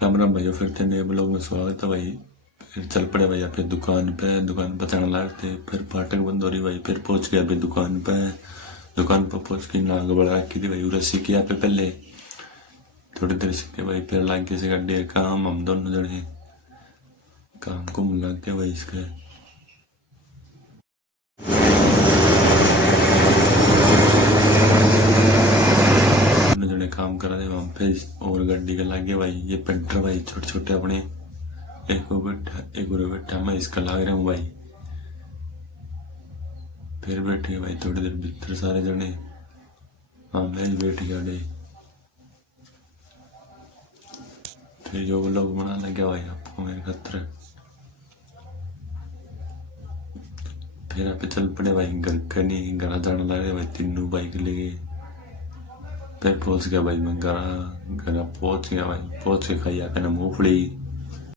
राम राम भाइयों, फिर से नए ब्लॉग में स्वागत है भाई। फिर चल पड़े भाई अपनी दुकान पे चढ़ने लगते, फिर फाटक बंद हो रही भाई, फिर पहुंच गया अभी दुकान पर पहुंच के नाग बड़ा रखी थी भाई। उरे सीखी यहाँ पे पहले थोड़ी देर सीखे भाई, फिर लाग के से गड्ढे काम हम दोनों जने काम को लग गया भाई। इसके दोनों जने काम कर रहे वहाँ पे और गड्डी के लागे भाई। ये पेंटर भाई छोटे छोटे अपने, एक वो बैठा एक उरे बैठा, मैं इसका लाग रहा हूँ भाई। फिर बैठ गए भाई थोड़ी देर भीतर सारे जने, हाँ मैं भी बैठ गया डे। फिर जो वो लोग बना लग गया भाई आपको मेरे खतर। फिर आप चल पड़े भाई घर का, नहीं घर जाने लगे भाई, तीनों बाइक लेके। फिर पहुंच गया भाई मैं घर, घर पहुंच गया भाई, पहुंच के खाई आकर मूंगफली।